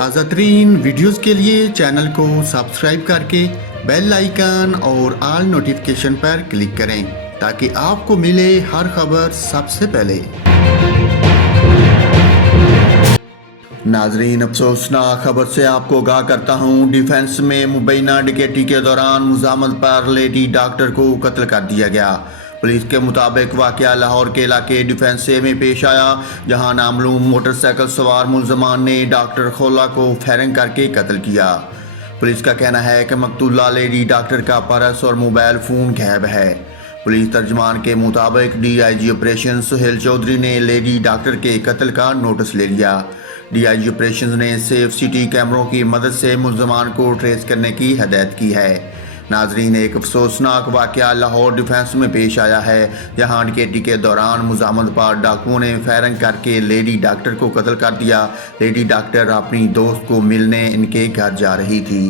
تازہ ترین ویڈیوز کے لیے چینل کو سبسکرائب کر کے بیل آئیکن اور آل نوٹیفیکیشن پر کلک کریں تاکہ آپ کو ملے ہر خبر سب سے پہلے۔ ناظرین، افسوسناک خبر سے آپ کو آگاہ کرتا ہوں، ڈیفنس میں مبینہ ڈکیتی کے دوران مزاحمت پر لیڈی ڈاکٹر کو قتل کر دیا گیا۔ پولیس کے مطابق واقعہ لاہور کے علاقے ڈیفنس میں پیش آیا، جہاں نامعلوم موٹر سائیکل سوار ملزمان نے ڈاکٹر خولہ کو فائرنگ کر کے قتل کیا۔ پولیس کا کہنا ہے کہ مقتولہ لیڈی ڈاکٹر کا پرس اور موبائل فون غائب ہے۔ پولیس ترجمان کے مطابق D I G operation Sohail Chaudhry نے لیڈی ڈاکٹر کے قتل کا نوٹس لے لیا۔ ڈی آئی جی آپریشنز نے سیف سٹی کیمروں کی مدد سے ملزمان کو ٹریس کرنے کی ہدایت کی ہے۔ ناظرین، ایک افسوسناک واقعہ لاہور ڈیفنس میں پیش آیا ہے، جہاں ڈکیتی کے دوران مزاحمت پر ڈاکوؤں نے فائرنگ کر کے لیڈی ڈاکٹر کو قتل کر دیا۔ لیڈی ڈاکٹر اپنی دوست کو ملنے ان کے گھر جا رہی تھی۔